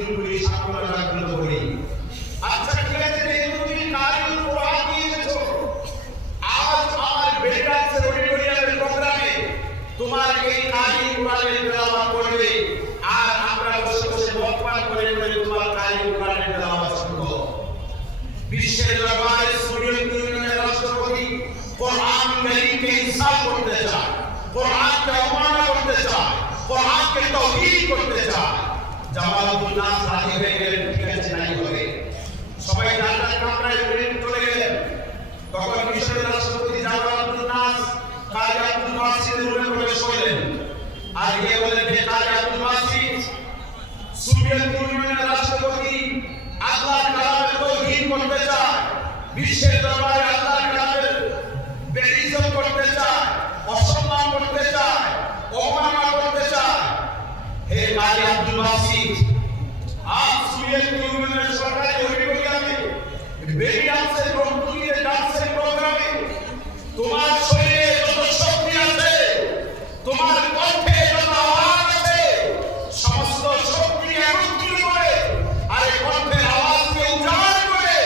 দিন করি, সান্ত্বনা জাগ্রত করি। আচ্ছা ঠিক আছে, যেহেতু তুমি কারিউল কোরআন দিয়েছো, আজ আমার বেরিয়ান্সের অডিটোরিয়ামের প্রোগ্রামে তোমার এই কারিউল কোরআনের তেলাওয়াত করবে, আর আমরা বসে বসে বকপান করে করে তোমার কারিউল কোরআনের তেলাওয়াত শুনবো। বিশ্বের দরবারে সোভিয়েত ইউনিয়নের রাষ্ট্রপতি কোরআন কারীমকে ইনসাফ করতে চায়, কোরআনকে অবমাননা করতে চায়, কোরআনকে তাওহীদ করতে চায়। জামাল আব্দুল নাস রাজি হয়ে গেলেন, ঠিক আছে নাই হবে। সবাই জান্নাত কামরায় চলে গেলেন। তখন মিশরের রাষ্ট্রপতি জামাল আব্দুল নাস কাজী আব্দুল বাসিতের রুমে প্রবেশ করলেন, আর গিয়ে বললেন, হে কাজী আব্দুল বাসিত, সোভিয়েত ইউনিয়নের রাষ্ট্রপতি আল্লাহর কালামের তাওহীদ করতে চায়, বিশ্বের দরবারে আল্লাহর কালামের বেইজ্জত করতে চায়, অসম্মান করতে চায়, অবমাননা করতে চায়। হে কাজী আব্দুল বাসিত, আজ সোভিয়েত ইউনিয়নের সরকারি অডিটোরিয়ামে বেরিয়ান্সের প্রস্তুতিতে ডান্সের প্রোগ্রামে তোমার শরীরে যত শক্তি আছে, তোমার কণ্ঠে যত আওয়াজ আছে, সমস্ত শক্তি একত্রিত করে আর এই কণ্ঠের আওয়াজকে উজাড় করে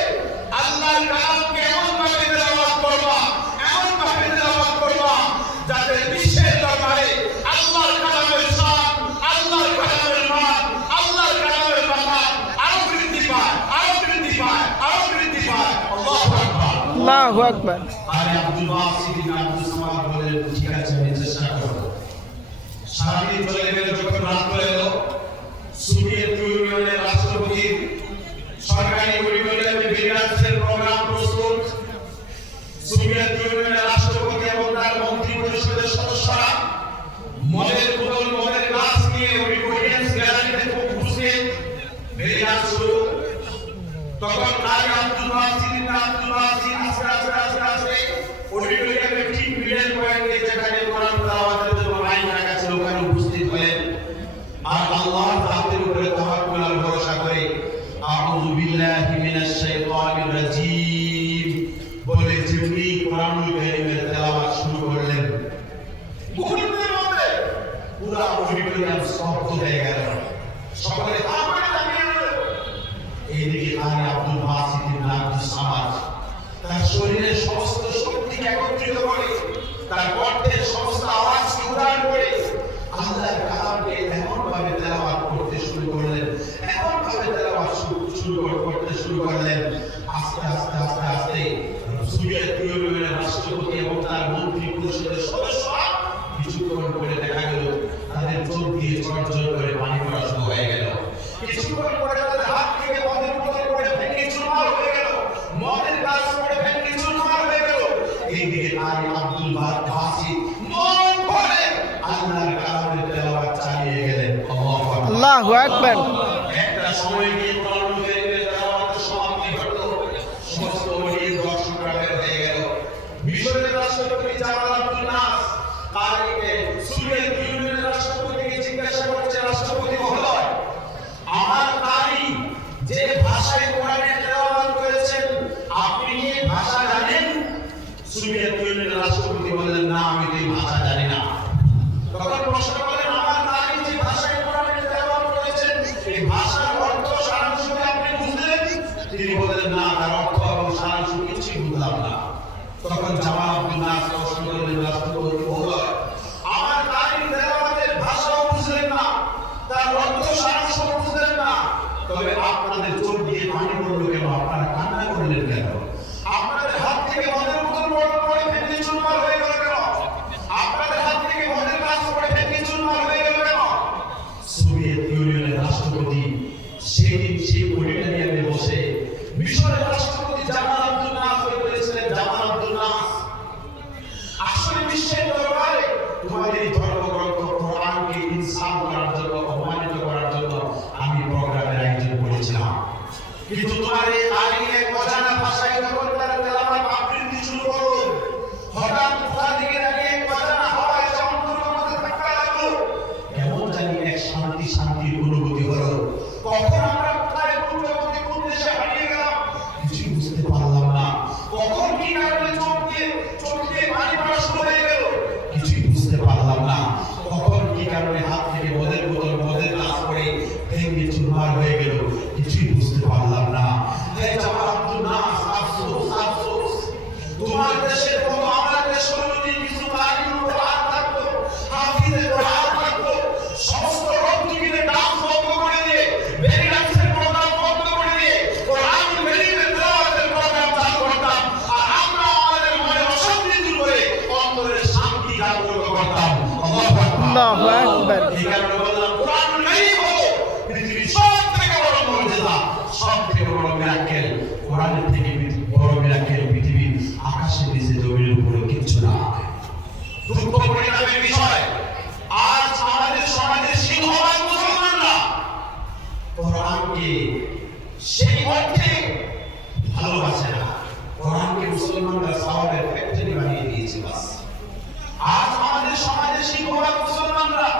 আল্লাহর কালামকে এমনভাবে তেলাওয়াত করবা, এমনভাবে তেলাওয়াত করবা যাতে বিশ্বের দরবারে আল্লাহর কালামের শান, আল্লাহর কালামের মান, আল্লাহর কালামের মাকাম আরো বৃদ্ধি পায়, আরো বৃদ্ধি পায়, আরো বৃদ্ধি পায়। আল্লাহু আকবার, আল্লাহু আকবার। আর আব্দুল বাসিত ইবনে আব্দুল সামাদ বলেন, ঠিক আছে আমি চেষ্টা করব। সারাদিন চলে গেল, যখন রাত হয়ে গেল, সোভিয়েত ইউনিয়নের রাষ্ট্রপতির সরকারি অডিটোরিয়ামে বেরিয়ান্সের প্রোগ্রাম প্রস্তুত। সোভিয়েত ইউনিয়নের রাষ্ট্রপতি এবং তার মন্ত্রী পরিষদের সদস্যরা মদের বোতল, মদের গ্লাস নিয়ে অডিটোরিয়াম গ্যালারিতে বসে বেরিয়ান্স শুরু। তখন কাজী আব্দুল বাসিত ইবনে আব্দুল বাসিত আস্তে আস্তে আস্তে আস্তে অডিটোরিয়ামে ঠিক মিডল পয়েন্টে যেখানে কোরআন তেলাওয়াতের জন্য লাইন রাখা ছিল ওখানে উপস্থিত হলেন, আর আল্লাহর জাতের উপরে তাওয়াক্কুল আর ভরসা করে আউযু বিল্লাহি মিনাশ শাইতানির রাজীম বলে যেমনি কোরআনুল কারীমের তেলাওয়াত শুরু করলেন, মুহূর্তের মধ্যে পুরো অডিটোরিয়াম স্তব্ধ হয়ে গেল। সকলে তাকায় তাকিয়ে রইল। এইদিকে কাজী আব্দুল বাসিত ইবনে আব্দুল সামাদ তার শরীরের সমস্ত শক্তিকে একত্রিত করে, তার কণ্ঠের সমস্ত আওয়াজকে উজাড় করে আল্লাহর কালামকে এমনভাবে তেলাওয়াত করতে শুরু করলেন, এমনভাবে তেলাওয়াত করতে শুরু করলেন। আস্তে আস্তে আস্তে আস্তে সোভিয়েত ইউনিয়নের রাষ্ট্রপতি এবং তার মন্ত্রী পরিষদের সদস্যরা কিছুক্ষণ পরে দেখা গেল তাদের চোখ দিয়ে ঝরঝর করে পানি পড়া শুরু হয়ে গেল। কিছুক্ষণ পরে তাদের হাত থেকে মদের বোতল পড়ে ভেঙে চুরমার হয়ে গেল, মদের গ্লাস পড়ে ভেঙে চুরমার হয়ে গেল। এইদিকে কাজী আব্দুল বাসিত মন ভরে আল্লাহর কালামের তেলাওয়াত চালিয়ে গেলেন। আল্লাহু আকবার। একটা সময় গিয়ে কোরআনুল কারীমের তেলাওয়াতের সমাপ্তি ঘটল, সমস্ত ওলি দর্শকরা বের হয়ে গেল। মিশরের রাষ্ট্রপতি জামাল আব্দুল নাস কারীকে সোভিয়েত ইউনিয়নের রাষ্ট্রপতিকে জিজ্ঞাসা করছে, রাষ্ট্রপতি মহোদয়, আমার কারী যে ভাষায় কোরআনের তেলাওয়াত করেছেন আপনি কি ভাষা জানেন? সোভিয়েত ইউনিয়নের রাষ্ট্রপতি বললেন, না আমি তো এই ভাষা জানি না। তখন প্রশ্ন করলেন, আমার কারী যে ভাষায় কোরআনের তেলাওয়াত করেছেন এই ভাষার অর্থ সারাংশ কি আপনি বুঝলেন? তিনি বললেন, না তার অর্থ এবং সারাংশ কিছুই বুঝলাম না। তখন জামাল আব্দুল নাস প্রশ্ন করলেন, রাষ্ট্রপতি মহোদয়, আমার কারীর তেলাওয়াতের ভাষাও বুঝলেন না, তার অর্থ সারাংশ বুঝলেন না, তবে আপনাদের চোখ দিয়ে পানি পড়লো কেন? আপনারা কান্না করলেন কেন? আপনাদের হাত থেকে মদের বোতল পড়ে ভেঙে চুরমার হয়ে গেল কেন? আপনাদের হাত থেকে মদের গ্লাস পড়ে ভেঙে চুরমার হয়ে গেল কেন? সোভিয়েত ইউনিয়নের রাষ্ট্রপতি সেদিন সেই অডিটোরিয়ামে বসে মিশরের রাষ্ট্রপতি জামাল আব্দুল নাস বলেছিলেন, জামাল আব্দুল নাস, আসলে বিশ্বের দরবারে তোমাদের এই ধর্মগ্রন্থ কোরআনকে ইনসাফ করার জন্য, অপমানিত করার জন্য আমি প্রোগ্রামের আয়োজন করেছিলাম, কিন্তু তোমার এই কারী এক অজানা ভাষায় যখন তার তেলাওয়াত আবৃত্তি শুরু করলো, হঠাৎ কোথা থেকে দাঁড়িয়ে এক অজানা হাওয়া এসে অন্তরের মধ্যে ধাক্কা লাগলো, কেমন জানি এক শান্তির অনুভূতি হলো। কখন আমরা কোথায় কোন জগতে কোন দেশে হারিয়ে গেলাম কিছুই বুঝতে পারলাম না। কখন কি কারণে চোখ দিয়ে পানি পড়া শুরু হয়ে গেল কিছুই বুঝতে পারলাম না। কখন কি কারণে হাত থেকে মদের বোতল, মদের গ্লাস পড়ে ভেঙে চুরমার হয়ে গেল কোরআনকে সেই অর্থে ভালোবাসে না। কোরআনকে মুসলমানরা সওয়াবের ফ্যাক্টরি বানিয়ে দিয়েছে। বাস আজ আমাদের সমাজে শিক্ষকরা মুসলমানরা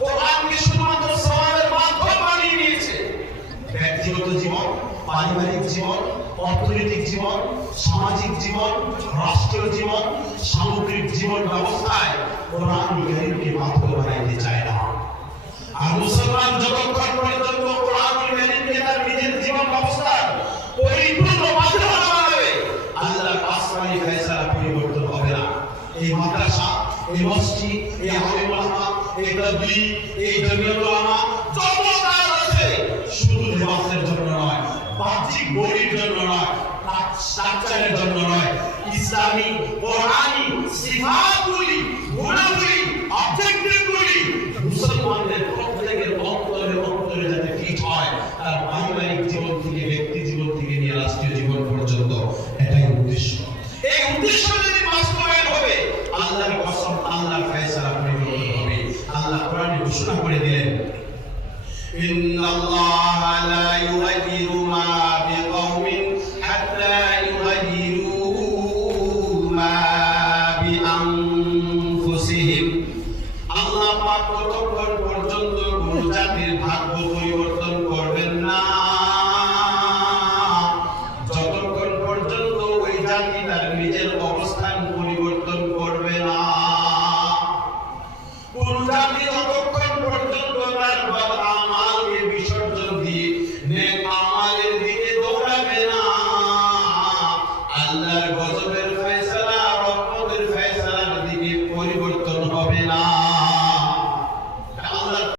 কোরআনকে শুধুমাত্র সওয়াবের মাধ্যম বানিয়ে দিয়েছে। ব্যক্তিগত জীবন, পারিবারিক জীবন, অর্থনৈতিক জীবন, সামাজিক জীবন, রাষ্ট্রীয় জীবন, সামগ্রিক জীবন ব্যবস্থায় কোরআন কারীমকে পাথর বানাইতে চায় না। আর মুসলমান যতক্ষণ পর্যন্ত কোরআন কারীমকে তার নিজের জীবন ব্যবস্থার পরিপূর্ণ মাধ্যম বানাবে, আল্লাহর আসমানি ফয়সালা পরিবর্তন হবে না। এই মাদ্রাসা, এই মসজিদ, এই আলেম ওলামা, এই তাবলীগ, এই জমিয়ত ওলামা যত কাজ আছে শুধু লেবাসের জন্য নয়, বাহ্যিক বডির জন্য নয়, স্ট্রাকচারের জন্য নয়, ইসলামী কোরআনী সিফাতগুলি, গুণাবলী, অবজেক্টিভগুলি মুসলমানদের প্রত্যেকের অন্তরে অন্তরে যাতে ফিট হয়, তার পারিবারিক জীবন থেকে ব্যক্তি জীবন থেকে নিয়ে রাষ্ট্রীয় জীবন পর্যন্ত, এটাই উদ্দেশ্য। এই উদ্দেশ্য যদি বাস্তবায়ন হবে, আল্লাহর কসম, আল্লাহর ফয়সালা পরিবর্তন হবে। আল্লাহ কোরআনে ঘোষণা করে দিলেন, ইন্নাল্লাহা লা ইউগাইয়িরু মা বিকাওমিন হাত্তা ইউগাইয়িরু মা বিআনফুসিহিম। আল্লাহ পাক ততক্ষণ পর্যন্ত কোন জাতির ভাগ্য পরিবর্তন করবেন না যতক্ষণ পর্যন্ত ওই জাতি তার নিজের অবস্থান